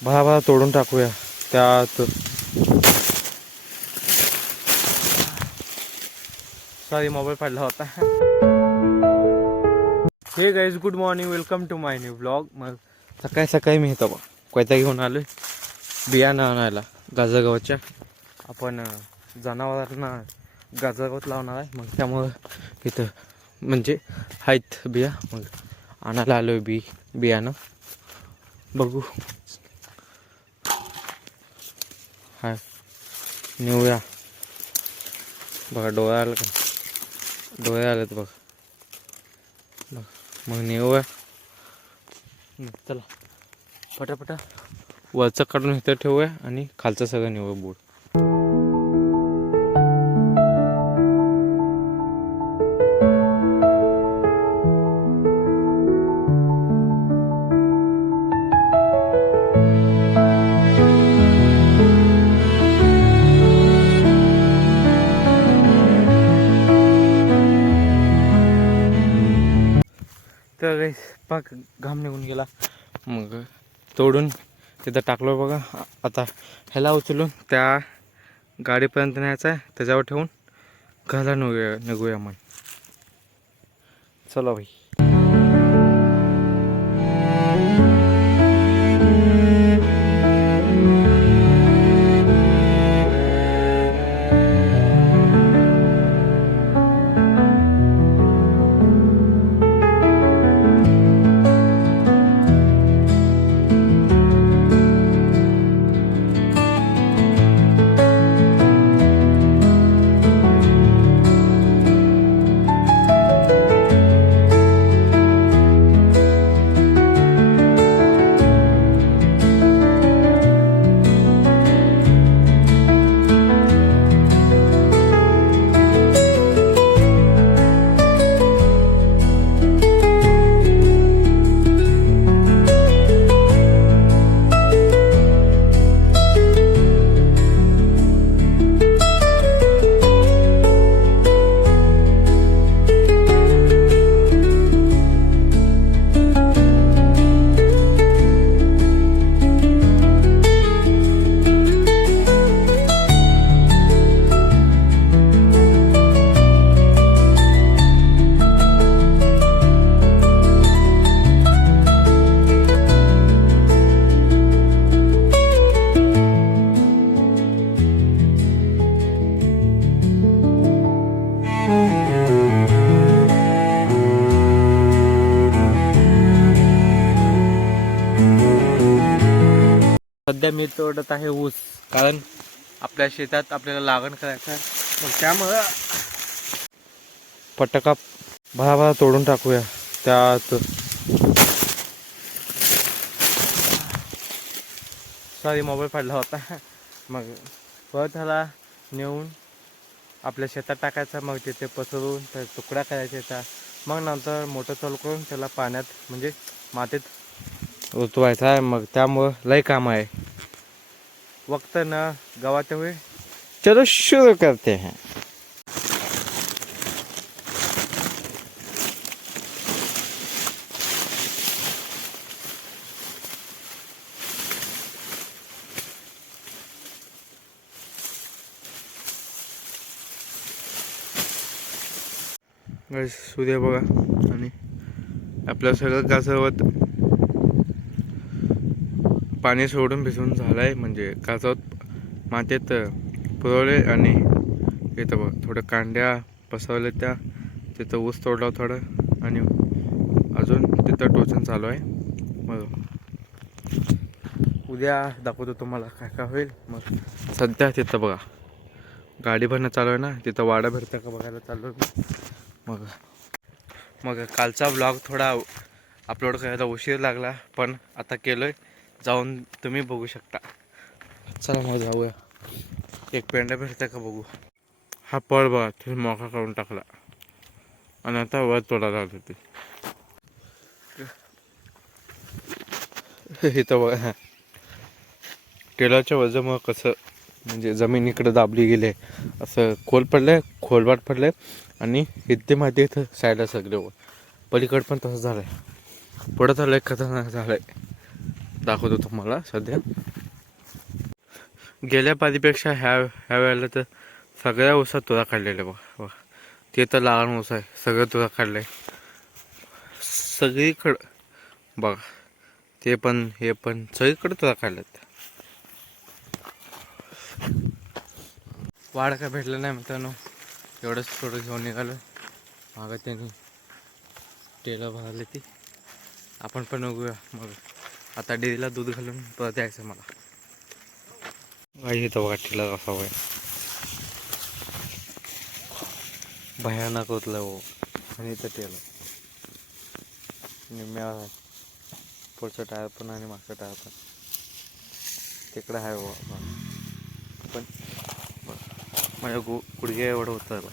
भळा तोडून टाकूया त्यात. सॉरी मोबाईल पडला होता. Hey guys good morning, welcome to my new blog. मग सकाळी सकाळी मी इथं कोयता घेऊन आलोय बियाणं आणायला गाजरगावच्या. आपण जनावरांना गाजरगावात लावणार आहे, मग त्यामुळं इथं म्हणजे आहेत बिया, मग आणायला आलोय बियाणं. बघू हाय नेऊया. बघा डोळे आलं का, डोळे आलेत बघ. मग नेऊया. चला पटापटा वरचं काढून इथं ठेवूया आणि खालचं सगळं नेऊया बोट. तर काही पाक घाम निघून गेला, मग तोडून तिथं टाकलो बघा. आता ह्याला उचलून त्या गाडीपर्यंत न्यायचं आहे, त्याच्यावर ठेवून घरला निघूया मग. चला भाई. सध्या मी तोडत आहे ऊस, कारण आपल्या शेतात आपल्याला लागण करायचं आहे. मग त्यामुळं पटका भळा तोडून टाकूया त्यात. सॉरी मोबाईल पडला होता. मग परत ह्याला नेऊन आपल्या शेतात टाकायचा, मग तिथे पसरून त्या तुकडा करायचा त्याचा. मग नंतर मोटर चालू करून त्याला पाण्यात म्हणजे मातीत उतवायचा आहे. मग त्यामुळं लय काम आहे. वक्त न गवाते हुए चलो शुरू करते हैं. सूर्य बघा आणि आपलं सगळं गाजवत पाणी सोडून भिजून झालंय, म्हणजे गाजवत मातीत पुरवले. आणि इथं बघ थोड्या कांड्या पसरवल्या, त्या तिथं ऊस तोडला थोडं, आणि अजून तिथं टोचन चालू आहे. मग उद्या दाखवतो तुम्हाला काय काय होईल. मग सध्या तिथं बघा गाडी भरणं चालू आहे ना, तिथं वाडा भरतं का बघायला चालू आहे. मग कालचा ब्लॉग थोडा अपलोड करायला उशीर लागला, पण आता केलोय, जाऊन तुम्ही बघू शकता. चला मग जाऊया. एक पेंडा भेटतं का बघू. हा पळ बघा ते मोका करून टाकला आणि आता वर तोडायला लागले ते. इथं बघा टेलाच्या वजनामुळं कसं म्हणजे जमीन इकडं दाबली गेले, असं खोल पडलंय, खोलवाट पडलंय. आणि इथे माहिती इथं साईडला सगळे पलीकड पण तसं झालंय. पुढं झालंय खतरनाक झालंय. दाखवतो तुम्हाला सध्या. गेल्या पारीपेक्षा ह्या वेळेला तर सगळ्या ऊसात तुरा काढलेल्या बघा. ते तर लहान ऊस आहे, सगळं तुरा काढलंय सगळीकडं बघा. ते पण हे पण सगळीकडे तुरा काढल्यात. वाढ काय भेटलं नाही मित्रांनो, एवढंच थोडं घेऊन निघालं. मागं त्यांनी टेला भरले ती, आपण पण बघूया. मग आता डेअरीला दूध घालून परत द्यायचं मला. गाई इथं बघा टेला कसा वय भयानक होतलं हो. आणि इथं टेला निम्म्या पुढचं टायर पण आणि मागचं टायर पण तिकडं आहे हो. पण माझ्या गुडघ्या एवढं होतं.